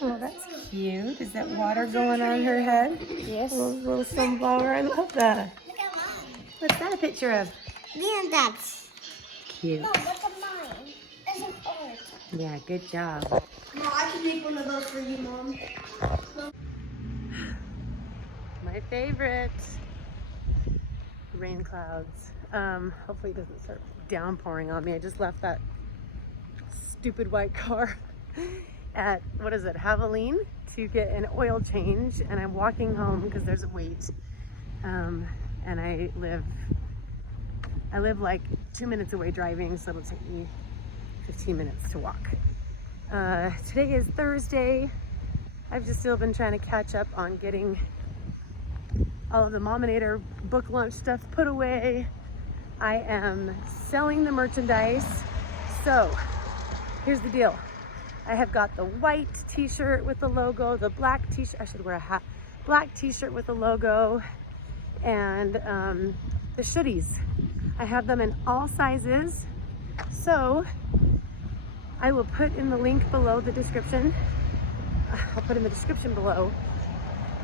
Oh, that's cute. Is that water going on her head? Yes. Little sunflower. I love that. Look at mine. What's that a picture of? Me and Dad's. Cute. No, look at mine. It's an art. Yeah, good job. No, I can make one of those for you, Mom. My favorite. Rain clouds. Hopefully it doesn't start downpouring on me. I just left that stupid white car at, what is it, Haveline to get an oil change, and I'm walking home because there's a wait. And I live like 2 minutes away driving, so it'll take me 15 minutes to walk. Today is Thursday. I've just still been trying to catch up on getting all of the Mominator book launch stuff put away. I am selling the merchandise. So here's the deal. I have got the white t-shirt with the logo, the black t-shirt, I should wear a hat, black t-shirt with the logo, and the hoodies. I have them in all sizes. So I will put in the link below the description. I'll put in the description below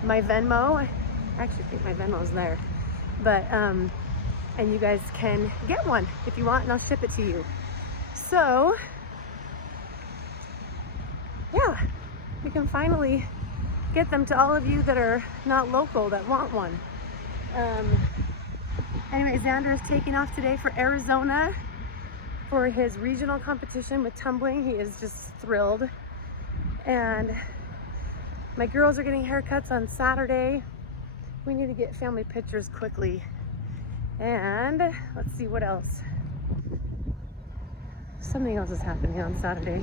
my Venmo. I actually think my Venmo is there. But, and you guys can get one if you want, and I'll ship it to you. So, yeah, we can finally get them to all of you that are not local that want one. Anyway, Xander is taking off today for Arizona for his regional competition with tumbling. He is just thrilled. And my girls are getting haircuts on Saturday. We need to get family pictures quickly. And let's see what else. Something else is happening on Saturday.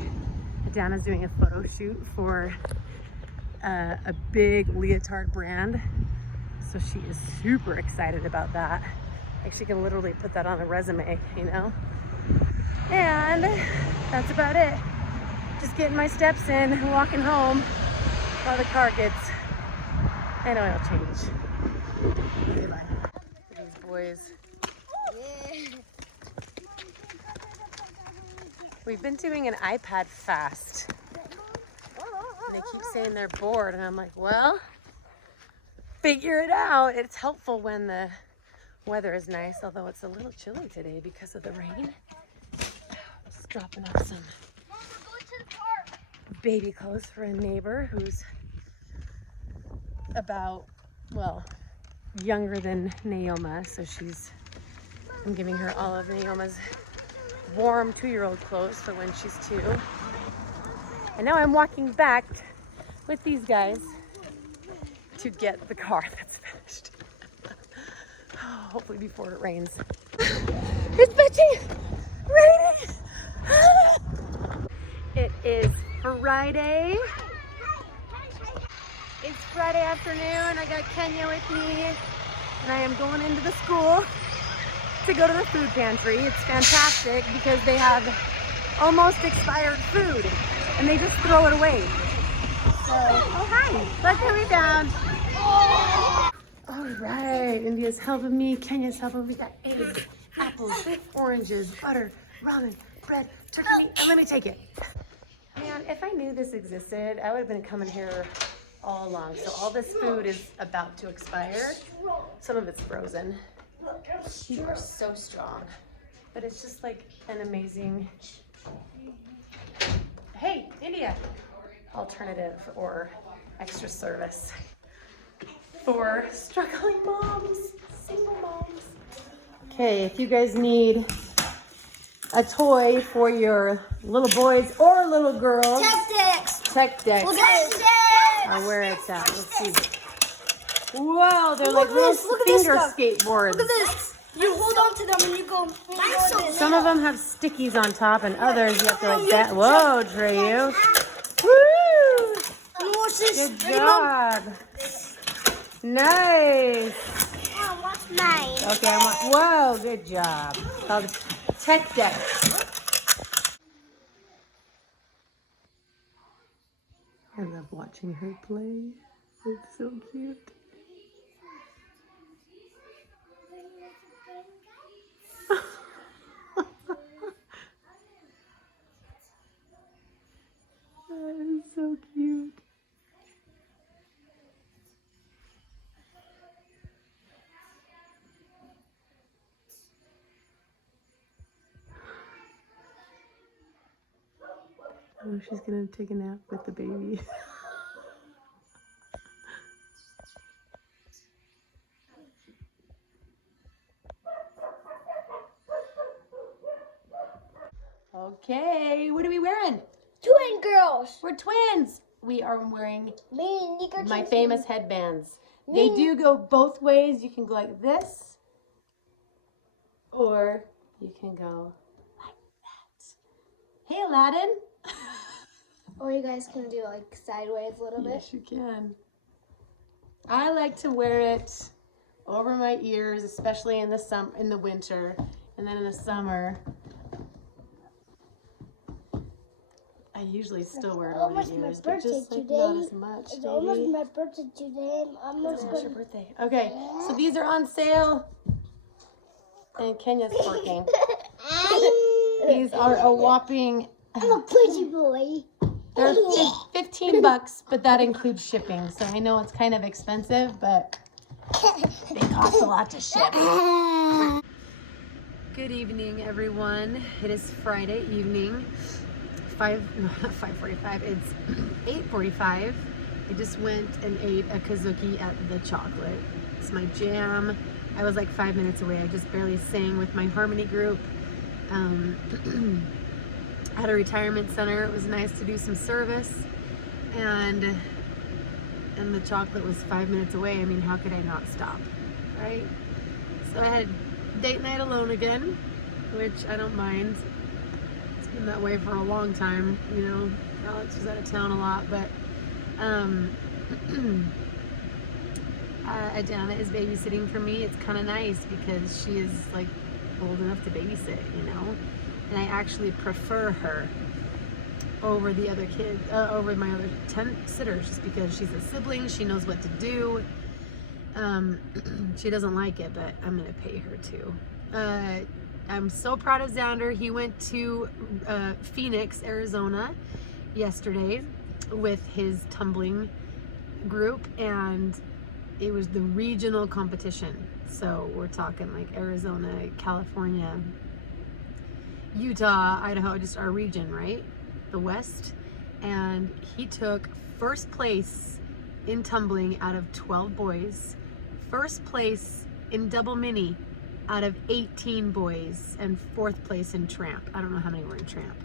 Dana's doing a photo shoot for a big leotard brand. So she is super excited about that. Like she can literally put that on a resume, you know? And that's about it. Just getting my steps in and walking home while the car gets an oil change. Okay, bye. These boys. We've been doing an iPad fast. And they keep saying they're bored, and I'm like, well, figure it out. It's helpful when the weather is nice, although it's a little chilly today because of the rain. Just dropping off some baby clothes for a neighbor who's about, well, younger than Nayoma, so I'm giving her all of Nayoma's warm 2-year-old clothes for when she's 2. And now I'm walking back with these guys to get the car that's finished. Hopefully before it rains. It's bitchy! Raining! It is Friday. It's Friday afternoon. I got Kenya with me, and I am going into the school to go to the food pantry. It's fantastic because they have almost expired food, and they just throw it away. So, oh hi, look what we found. All right, India's helping me, Kenya's helping me. We got eggs, apples, oranges, butter, ramen, bread, turkey meat, and let me take it. Man, if I knew this existed, I would have been coming here all along. So all this food is about to expire. Some of it's frozen. You are so strong. But it's just like an amazing, hey, India, alternative or extra service for struggling moms, single moms. Okay, if you guys need a toy for your little boys or little girls. Tech decks. Look at this. Where it's at. Let's see. Whoa, they're like little finger skateboards. Look at this. You hold on to them and you go. Some of them have stickies on top, and others you have to like that. Whoa, Treyu. Woo! Good job. Nice. What's mine? Okay, whoa, good job. Called Tech Deck. I love watching her play. It's so cute. Oh, she's gonna take a nap with the baby. Okay, what are we wearing? Twin girls. We're twins. We are wearing Me and Nico. my famous headbands. They do go both ways. You can go like this, or you can go like that. Hey, Aladdin. Or you guys can do like sideways a little bit. Yes, you can. I like to wear it over my ears, especially in the winter, and then in the summer, I usually still wear it over my ears, but just like not as much. It's almost my birthday today. I'm almost It's your birthday. Okay, so these are on sale, and Kenya's working. These are a whopping. I'm a pretty boy. They're $15, but that includes shipping. So I know it's kind of expensive, but they cost a lot to ship. Good evening, everyone. It is Friday evening. 5:45. It's 8:45. I just went and ate a kazuki at the chocolate. It's my jam. I was like 5 minutes away. I just barely sang with my harmony group. At a retirement center. It was nice to do some service, and the chocolate was 5 minutes away. I mean, how could I not stop, right? So I had date night alone again, which I don't mind. It's been that way for a long time, you know. Alex was out of town a lot, but Adana is babysitting for me. It's kind of nice because she is like old enough to babysit, you know. And I actually prefer her over the other kids, over my other 10 sitters, just because she's a sibling. She knows what to do. She doesn't like it, but I'm gonna pay her to. I'm so proud of Xander. He went to Phoenix, Arizona yesterday with his tumbling group, and it was the regional competition. So we're talking like Arizona, California, Utah, Idaho, just our region, right? The West. And he took first place in tumbling out of 12 boys, first place in double mini out of 18 boys, and fourth place in tramp. I don't know how many were in tramp,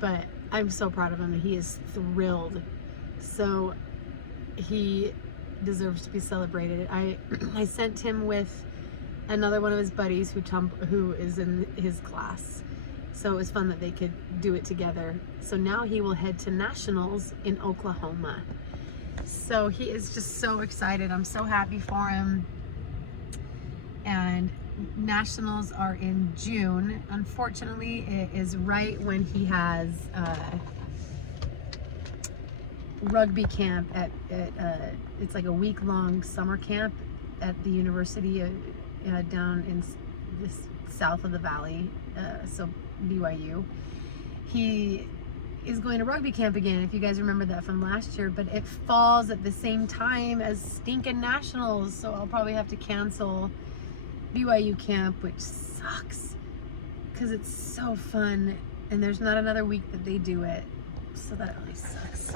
but I'm so proud of him, and he is thrilled. So he deserves to be celebrated. I sent him with another one of his buddies who is in his class. So it was fun that they could do it together. So now he will head to nationals in Oklahoma. So he is just so excited. I'm so happy for him. And nationals are in June. Unfortunately, it is right when he has rugby camp at it's like a week-long summer camp at the university down in this south of the valley, so BYU. He is going to rugby camp again, if you guys remember that from last year, but it falls at the same time as stinking nationals, so I'll probably have to cancel BYU camp, which sucks because it's so fun and there's not another week that they do it, so that really sucks.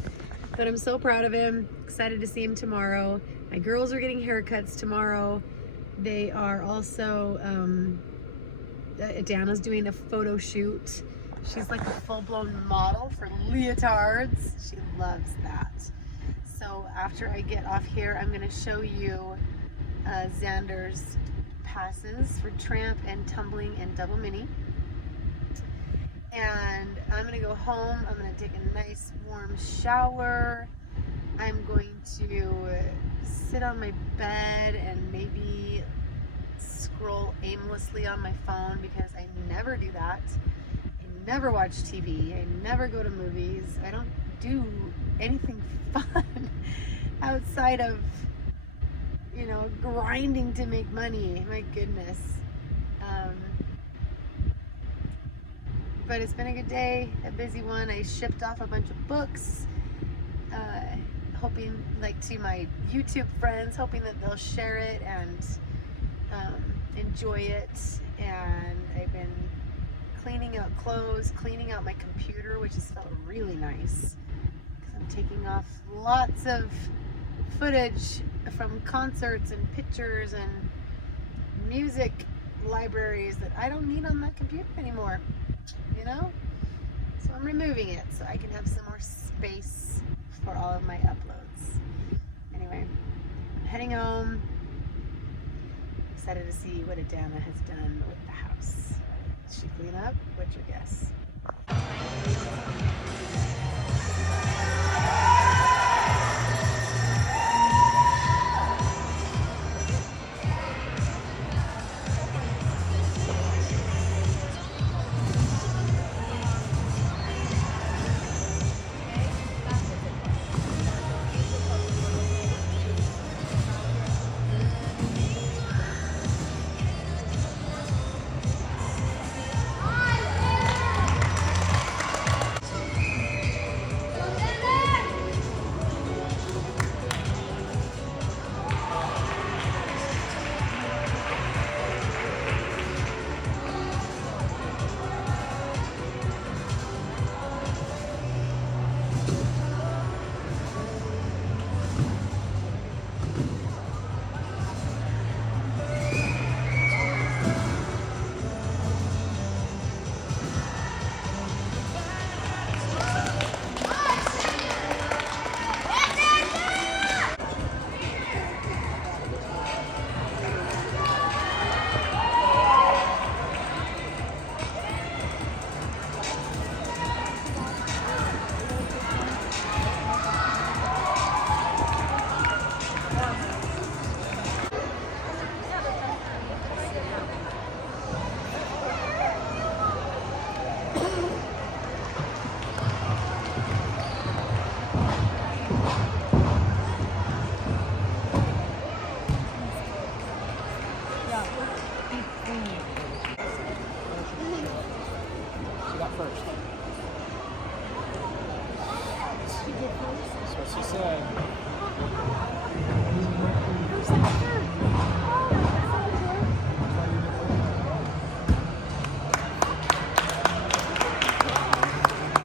But I'm so proud of him, excited to see him tomorrow. My girls are getting haircuts tomorrow. They are also, Dana's doing a photo shoot. She's like a full-blown model for leotards. She loves that. So after I get off here, I'm gonna show you Xander's passes for tramp and tumbling and double mini. And I'm gonna go home. I'm gonna take a nice warm shower. I'm going to sit on my bed and maybe scroll aimlessly on my phone, because I never do that. I never watch TV. I never go to movies. I don't do anything fun outside of, you know, grinding to make money. My goodness. But it's been a good day, a busy one. I shipped off a bunch of books, hoping, like, to my YouTube friends, hoping that they'll share it and enjoy it. And I've been cleaning out clothes, cleaning out my computer, which has felt really nice because I'm taking off lots of footage from concerts and pictures and music libraries that I don't need on that computer anymore, you know? So I'm removing it so I can have some more space for all of my uploads. Anyway, I'm heading home. Excited to see what Adana has done with the house. Did she clean up? What's your guess? She got first. She did first. That's what she said. First, second, third.